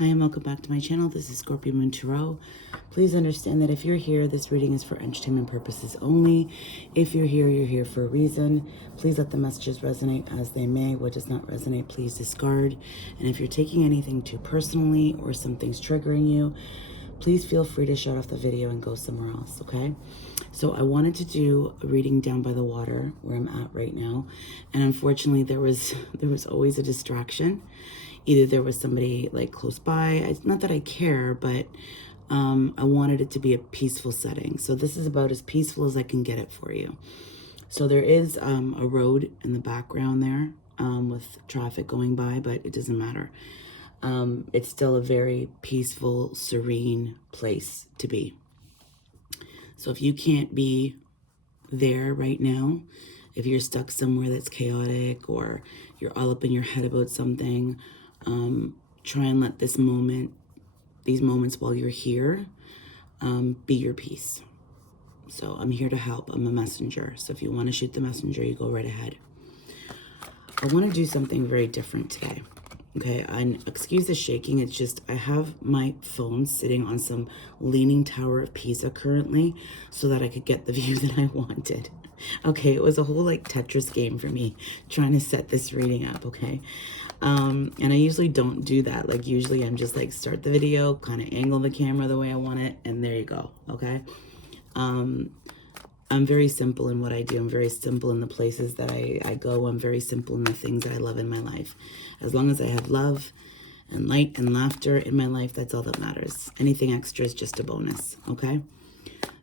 Hi and welcome back to my channel. This is Scorpio Moon Tarot. Please understand that if you're here, this reading is for entertainment purposes only. If you're here for a reason. Please let the messages resonate as they may. What does not resonate, please discard. And if you're taking anything too personally or something's triggering you, please feel free to shut off the video and go somewhere else, okay? So I wanted to do a reading down by the water where I'm at right now. And unfortunately, there was always a distraction. Either there was somebody like close by. It's not that I care, but I wanted it to be a peaceful setting. So this is about as peaceful as I can get it for you. So there is a road in the background there with traffic going by, but it doesn't matter. It's still a very peaceful, serene place to be. So if you can't be there right now, if you're stuck somewhere that's chaotic or you're all up in your head about something, try and let these moments while you're here, be your peace. So I'm here to help. I'm a messenger. So if you want to shoot the messenger, you go right ahead. I want to do something very different today. Okay, and excuse the shaking. It's just I have my phone sitting on some leaning tower of Pisa currently so that I could get the view that I wanted. Okay, it was a whole like Tetris game for me trying to set this reading up, okay? And I usually don't do that. Like usually I'm just like start the video, kind of angle the camera the way I want it, and there you go, okay? I'm very simple in what I do. I'm very simple in the places that I go. I'm very simple in the things that I love in my life. As long as I have love and light and laughter in my life, that's all that matters. Anything extra is just a bonus, okay?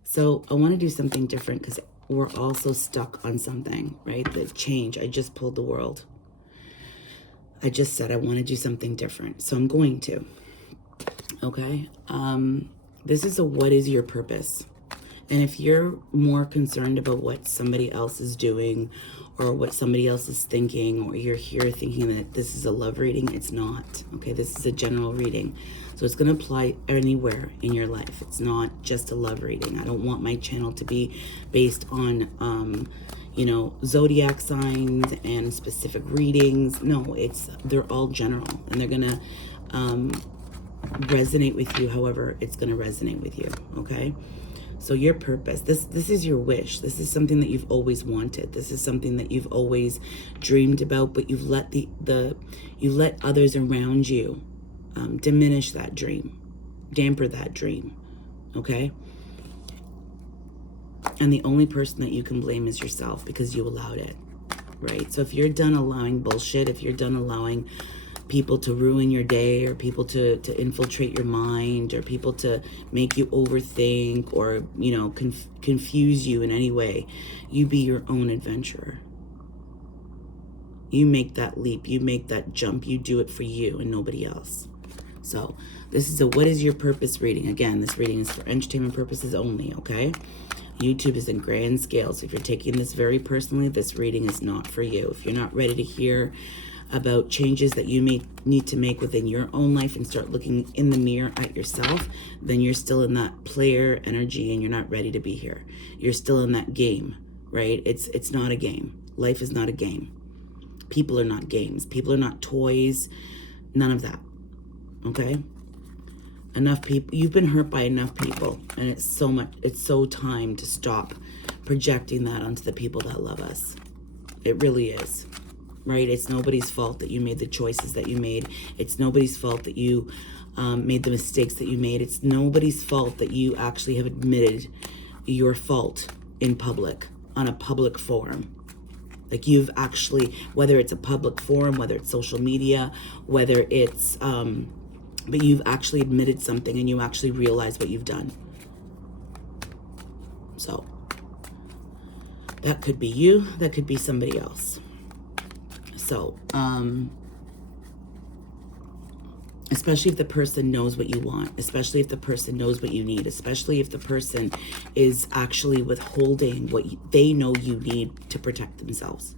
So I want to do something different because we're also stuck on something, right? The change. I just pulled the world. I just said I want to do something different. So I'm going to, okay? This is a what is your purpose? And if you're more concerned about what somebody else is doing or what somebody else is thinking, or you're here thinking that this is a love reading, it's not. Okay, this is a general reading. So it's going to apply anywhere in your life. It's not just a love reading. I don't want my channel to be based on, you know, zodiac signs and specific readings. No, they're all general, and they're going to resonate with you however it's going to resonate with you, okay? So your purpose, this is your wish. This is something that you've always wanted. This is something that you've always dreamed about, but you've let you let others around you diminish that dream, damper that dream, okay? And the only person that you can blame is yourself because you allowed it, right? So if you're done allowing bullshit, if you're done allowing people to ruin your day, or people to infiltrate your mind, or people to make you overthink, or, you know, confuse you in any way, you be your own adventurer. You make that leap, you make that jump, you do it for you and nobody else. So this is a what is your purpose reading. Again, this reading is for entertainment purposes only, okay? YouTube is in grand scale, so if you're taking this very personally, this reading is not for you. If you're not ready to hear about changes that you may need to make within your own life and start looking in the mirror at yourself, then you're still in that player energy and you're not ready to be here. You're still in that game, right? It's not a game. Life is not a game. People are not games. People are not toys. None of that, okay? Enough people, you've been hurt by enough people, and it's so time to stop projecting that onto the people that love us. It really is. Right? It's nobody's fault that you made the choices that you made. It's nobody's fault that you made the mistakes that you made. It's nobody's fault that you actually have admitted your fault in public, on a public forum. Like you've actually, whether it's a public forum, whether it's social media, whether it's, but you've actually admitted something and you actually realize what you've done. So that could be you, that could be somebody else. So, especially if the person knows what you want, especially if the person knows what you need, especially if the person is actually withholding what they know you need to protect themselves,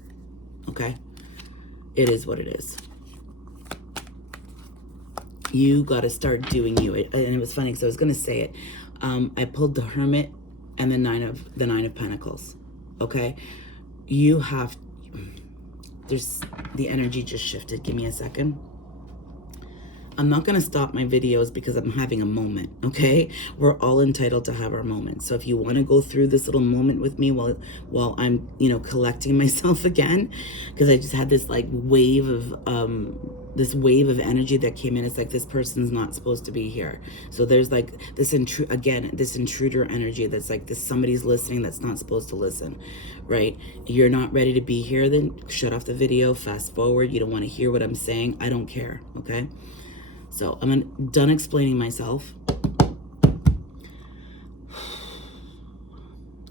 okay? It is what it is. You got to start doing you. And it was funny because I was going to say it. I pulled the Hermit and the Nine of Pentacles, okay? You have... the energy just shifted. Give me a second. I'm not going to stop my videos because I'm having a moment, okay? We're all entitled to have our moments. So if you want to go through this little moment with me while I'm, collecting myself again, because I just had this like wave of energy that came in. It's like this person's not supposed to be here. So there's like this intruder energy that's like this somebody's listening that's not supposed to listen, right? You're not ready to be here, then shut off the video, fast forward. You don't want to hear what I'm saying. I don't care, okay? So I'm done explaining myself.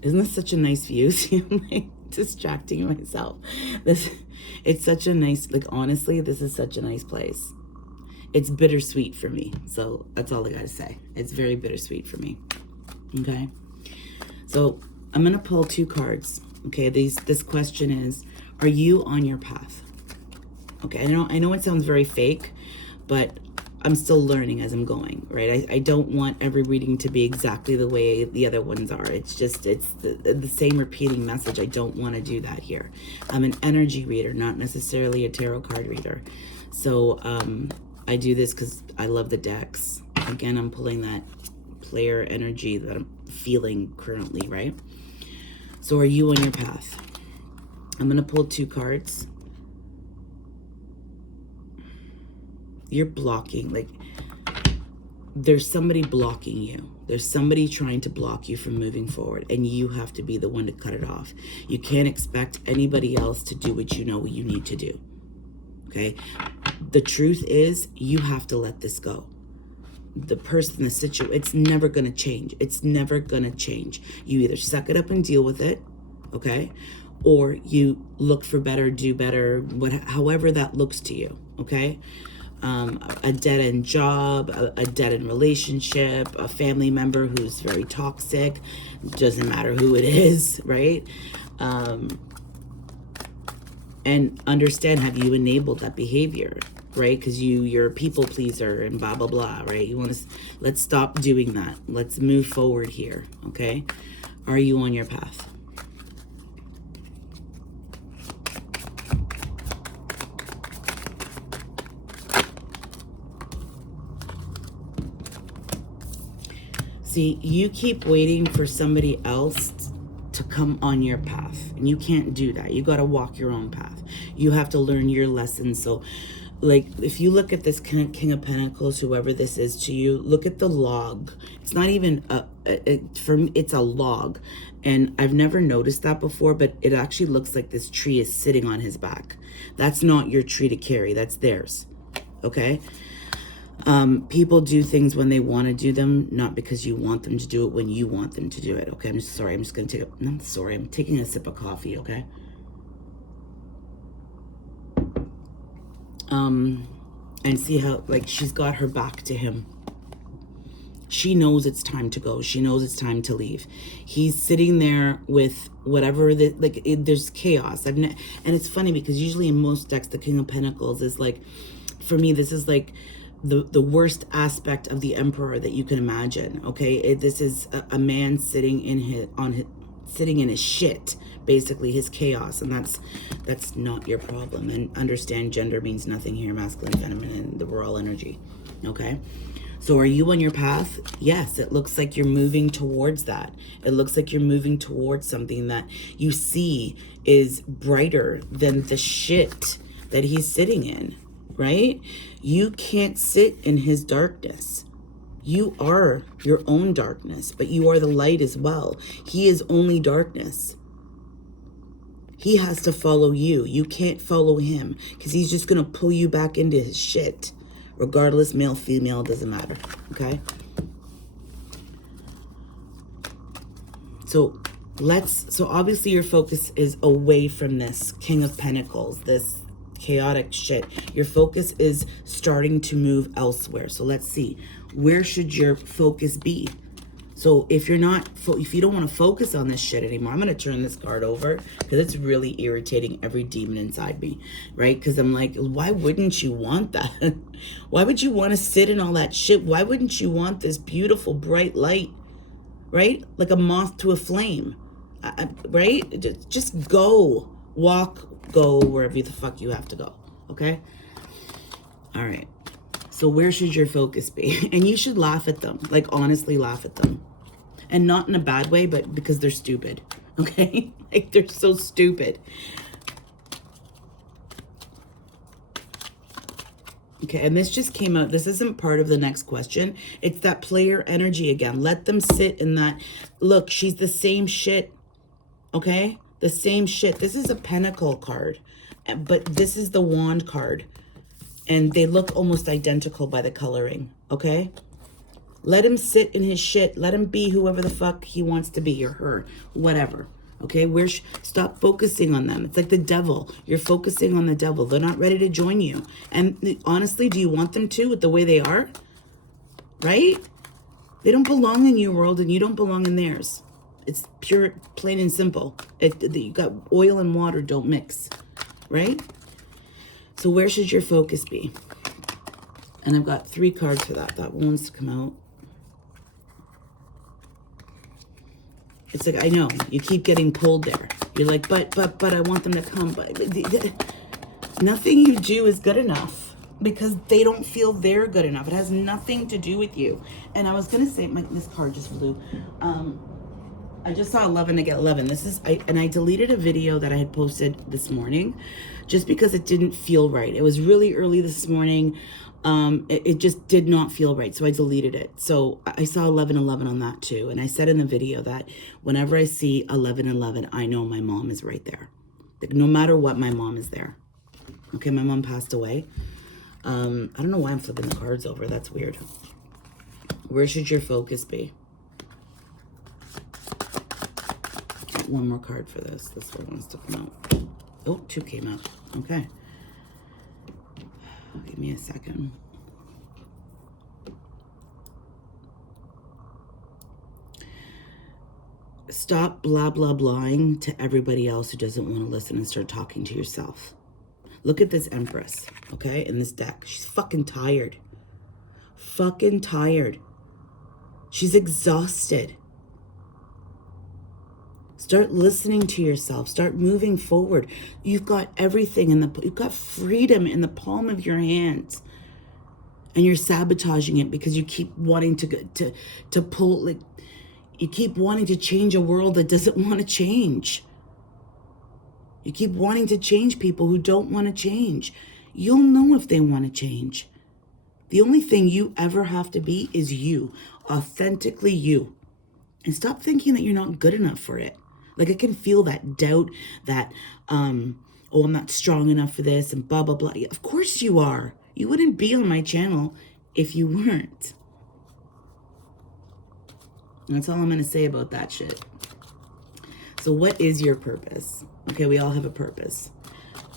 Isn't this such a nice view? See, I'm like distracting myself. It's such a nice, like, honestly, this is such a nice place. It's bittersweet for me. So that's all I gotta say. It's very bittersweet for me. Okay. So I'm gonna pull 2 cards. Okay. This question is, are you on your path? Okay. I know it sounds very fake, but I'm still learning as I'm going, right? I don't want every reading to be exactly the way the other ones are. It's the same repeating message. I don't want to do that here. I'm an energy reader, not necessarily a tarot card reader. So I do this because I love the decks. Again, I'm pulling that player energy that I'm feeling currently, right? So are you on your path? I'm going to pull 2 cards. You're blocking, like there's somebody blocking you. There's somebody trying to block you from moving forward, and you have to be the one to cut it off. You can't expect anybody else to do what you know you need to do. Okay? The truth is, you have to let this go. The person, the situation, it's never going to change. It's never going to change. You either suck it up and deal with it, okay? Or you look for better, do better, however that looks to you, okay? A dead-end job, a dead-end relationship, a family member who's very toxic, doesn't matter who it is, right? And understand, have you enabled that behavior, right? Because you're a people pleaser and blah, blah, blah, right? You want to, let's stop doing that. Let's move forward here, okay? Are you on your path? See, you keep waiting for somebody else to come on your path, and you can't do that. You got to walk your own path. You have to learn your lessons. So, like, if you look at this King of Pentacles, whoever this is to you, look at the log. It's not even for me, it's a log. And I've never noticed that before, but it actually looks like this tree is sitting on his back. That's not your tree to carry. That's theirs. Okay? People do things when they want to do them, not because you want them to do it when you want them to do it. Okay, I'm sorry. I'm just going to take I'm taking a sip of coffee, okay? And see how, like, she's got her back to him. She knows it's time to go. She knows it's time to leave. He's sitting there with whatever, there's chaos. And it's funny because usually in most decks, the King of Pentacles is like, for me, this is like the worst aspect of the Emperor that you can imagine. Okay, this is a man sitting in his shit, basically his chaos, and that's not your problem. And understand, gender means nothing here, masculine, feminine, the raw energy. Okay, so are you on your path? Yes, it looks like you're moving towards that. It looks like you're moving towards something that you see is brighter than the shit that he's sitting in, right? You can't sit in his darkness. You are your own darkness, but you are the light as well. He is only darkness. He has to follow you. You can't follow him because he's just going to pull you back into his shit. Regardless, male, female, doesn't matter. Okay? So obviously your focus is away from this King of Pentacles, this chaotic shit. Your focus is starting to move elsewhere. So let's see. Where should your focus be? So if you don't want to focus on this shit anymore, I'm going to turn this card over because it's really irritating every demon inside me, right? Because I'm like, why wouldn't you want that? Why would you want to sit in all that shit? Why wouldn't you want this beautiful, bright light, right? Like a moth to a flame, right? Just go, walk, go wherever the fuck you have to go, okay? All right. So where should your focus be? And you should laugh at them, like honestly laugh at them. And not in a bad way, but because they're stupid, okay? Like they're so stupid. Okay, and this just came out. This isn't part of the next question. It's that player energy again. Let them sit in that. Look, she's the same shit, okay? The same shit. This is a pentacle card, but this is the wand card. And they look almost identical by the coloring, okay? Let him sit in his shit. Let him be whoever the fuck he wants to be, or her, whatever. Okay, stop focusing on them. It's like the devil. You're focusing on the devil. They're not ready to join you. And honestly, do you want them to with the way they are? Right? They don't belong in your world and you don't belong in theirs. It's pure, plain and simple. You got oil and water don't mix, right? So where should your focus be? And I've got 3 cards for that. That one wants to come out. It's like, I know, you keep getting pulled there. You're like, but I want them to come. But nothing you do is good enough because they don't feel they're good enough. It has nothing to do with you. And I was going to say, this card just flew. I just saw 11 to get 11. I deleted a video that I had posted this morning just because it didn't feel right. It was really early this morning. It just did not feel right. So I deleted it. So I saw 11:11 on that too. And I said in the video that whenever I see 11:11, I know my mom is right there. Like, no matter what, my mom is there. Okay, my mom passed away. I don't know why I'm flipping the cards over. That's weird. Where should your focus be? One more card for this. This one wants to come out. Oh, 2 came out. Okay. Give me a second. Stop blah, blah, blahing to everybody else who doesn't want to listen and start talking to yourself. Look at this Empress, okay, in this deck. She's fucking tired. Fucking tired. She's exhausted. Start listening to yourself. Start moving forward. You've got everything you've got freedom in the palm of your hands. And you're sabotaging it because you keep wanting to pull, like, you keep wanting to change a world that doesn't want to change. You keep wanting to change people who don't want to change. You'll know if they want to change. The only thing you ever have to be is you, authentically you. And stop thinking that you're not good enough for it. Like, I can feel that doubt, that, I'm not strong enough for this and blah, blah, blah. Of course you are. You wouldn't be on my channel if you weren't. And that's all I'm going to say about that shit. So what is your purpose? Okay, we all have a purpose.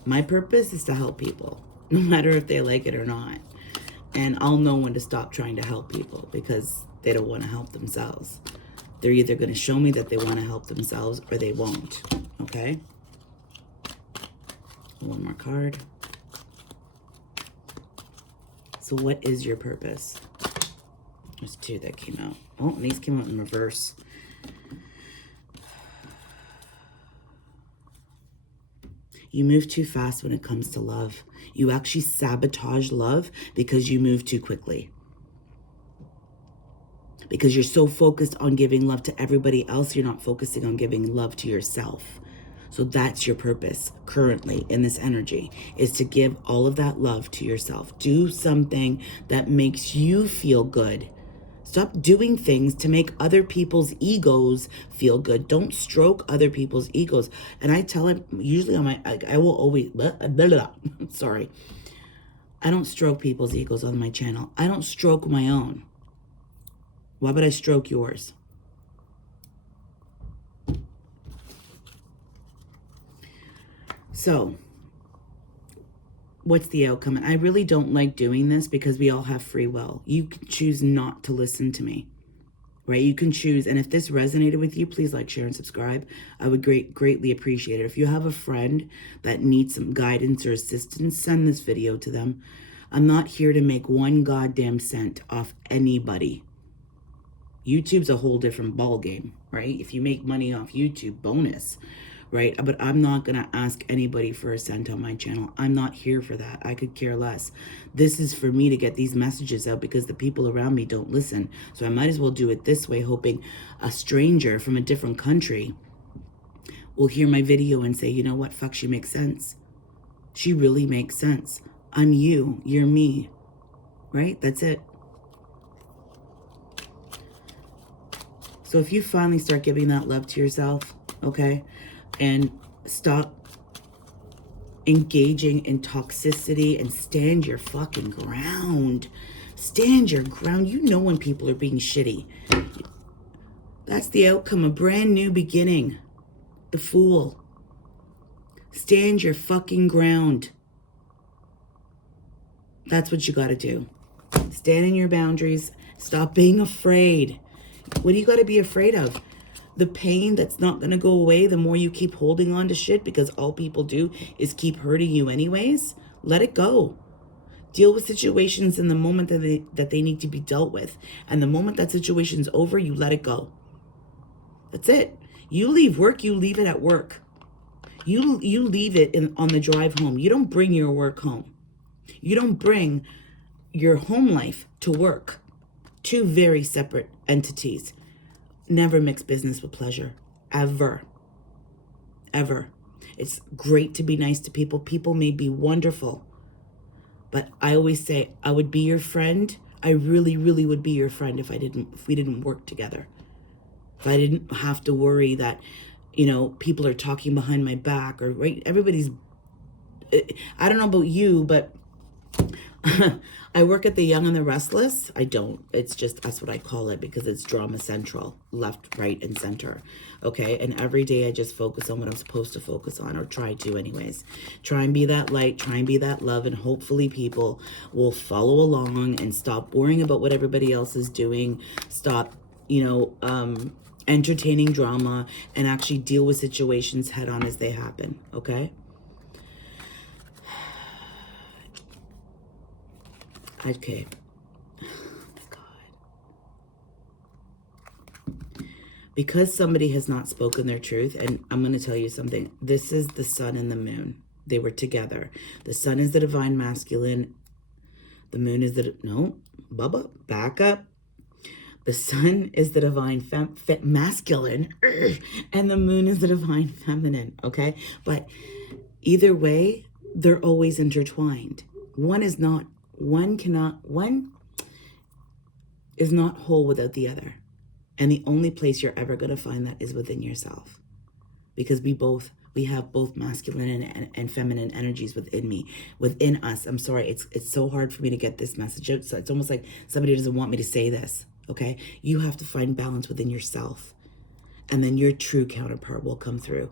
My purpose is to help people, no matter if they like it or not. And I'll know when to stop trying to help people because they don't want to help themselves. They're either going to show me that they want to help themselves or they won't, okay? One more card. So what is your purpose? There's 2 that came out. Oh, and these came out in reverse. You move too fast when it comes to love. You actually sabotage love because you move too quickly. Because you're so focused on giving love to everybody else, you're not focusing on giving love to yourself. So that's your purpose currently in this energy, is to give all of that love to yourself. Do something that makes you feel good. Stop doing things to make other people's egos feel good. Don't stroke other people's egos. And I tell it usually on I will always, sorry. I don't stroke people's egos on my channel. I don't stroke my own. Why would I stroke yours? So, what's the outcome? And I really don't like doing this because we all have free will. You can choose not to listen to me, right? You can choose. And if this resonated with you, please like, share, and subscribe. I would greatly appreciate it. If you have a friend that needs some guidance or assistance, send this video to them. I'm not here to make 1 goddamn cent off anybody. YouTube's a whole different ball game, right? If you make money off YouTube, bonus, right? But I'm not going to ask anybody for a cent on my channel. I'm not here for that. I could care less. This is for me to get these messages out because the people around me don't listen. So I might as well do it this way, hoping a stranger from a different country will hear my video and say, you know what, fuck, she makes sense. She really makes sense. I'm you, you're me, right? That's it. So if you finally start giving that love to yourself, okay, and stop engaging in toxicity and stand your fucking ground. Stand your ground. You know when people are being shitty. That's the outcome, a brand new beginning. The Fool. Stand your fucking ground. That's what you got to do. Stand in your boundaries. Stop being afraid. What do you got to be afraid of? The pain that's not going to go away the more you keep holding on to shit because all people do is keep hurting you anyways? Let it go. Deal with situations in the moment that they need to be dealt with. And the moment that situation's over, you let it go. That's it. You leave work, you leave it at work. You leave it on the drive home. You don't bring your work home. You don't bring your home life to work. Two very separate entities. Never mix business with pleasure. Ever. Ever. It's great to be nice to people. People may be wonderful. But I always say, I would be your friend. I really, really would be your friend if we didn't work together. If I didn't have to worry that, you know, people are talking behind my back or right. Everybody's, I don't know about you, but I work at the Young and the Restless. I don't. It's just, that's what I call it because it's drama central, left, right, and center. Okay. And every day I just focus on what I'm supposed to focus on, or try to anyways. Try and be that light, try and be that love, and hopefully people will follow along and stop worrying about what everybody else is doing. Stop, you know, entertaining drama and actually deal with situations head on as they happen. Okay. Okay. Oh my God. Because somebody has not spoken their truth, and I'm going to tell you something. This is the sun and the moon. They were together. The sun is the divine masculine. The moon is the, no, Bubba, back up. The sun is the divine masculine, and the moon is the divine feminine, okay? But either way, they're always intertwined. One is not whole without the other. And the only place you're ever going to find that is within yourself. Because we have both masculine and feminine energies within us. I'm sorry, it's so hard for me to get this message out. So it's almost like somebody doesn't want me to say this, okay? You have to find balance within yourself. And then your true counterpart will come through.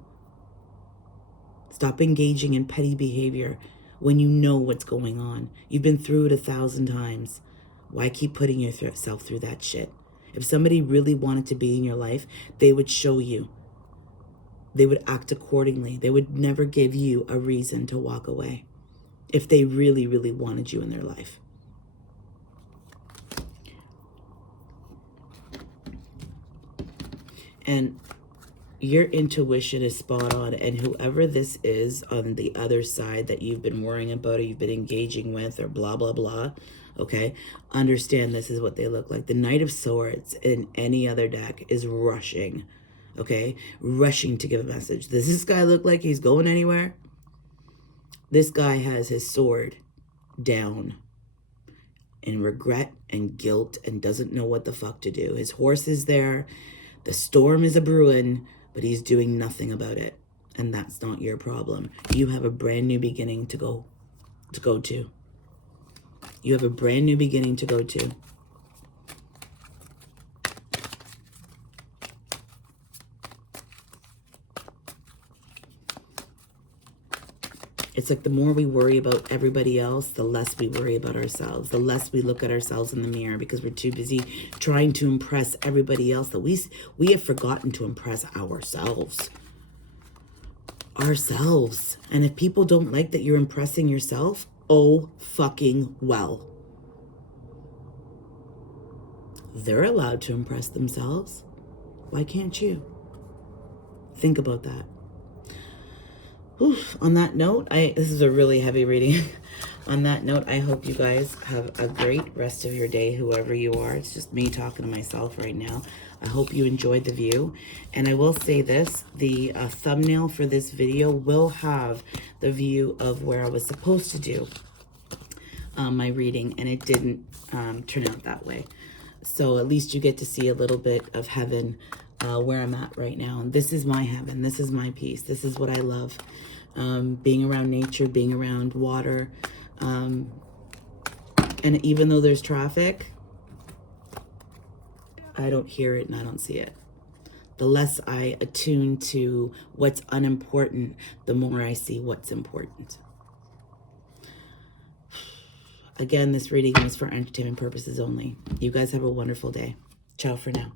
Stop engaging in petty behavior when you know what's going on. You've been through it 1,000 times. Why keep putting yourself through that shit? If somebody really wanted to be in your life, they would show you. They would act accordingly. They would never give you a reason to walk away if they really, really wanted you in their life. And your intuition is spot on, and whoever this is on the other side that you've been worrying about or you've been engaging with or blah, blah, blah, okay, understand this is what they look like. The Knight of Swords in any other deck is rushing, okay, rushing to give a message. Does this guy look like he's going anywhere? This guy has his sword down in regret and guilt and doesn't know what the fuck to do. His horse is there. The storm is a-brewing, but he's doing nothing about it. And that's not your problem. You have a brand new beginning to go to. You have a brand new beginning to go to. It's like the more we worry about everybody else, the less we worry about ourselves. The less we look at ourselves in the mirror because we're too busy trying to impress everybody else that we have forgotten to impress ourselves. Ourselves. And if people don't like that you're impressing yourself, oh fucking well. They're allowed to impress themselves. Why can't you? Think about that. On that note, this is a really heavy reading. On that note, I hope you guys have a great rest of your day, whoever you are. It's just me talking to myself right now. I hope you enjoyed the view. And I will say this, the thumbnail for this video will have the view of where I was supposed to do my reading, and it didn't turn out that way. So at least you get to see a little bit of heaven where I'm at right now. And this is my heaven. This is my peace. This is what I love. Being around nature, being around water. And even though there's traffic, I don't hear it and I don't see it. The less I attune to what's unimportant, the more I see what's important. Again, this reading is for entertainment purposes only. You guys have a wonderful day. Ciao for now.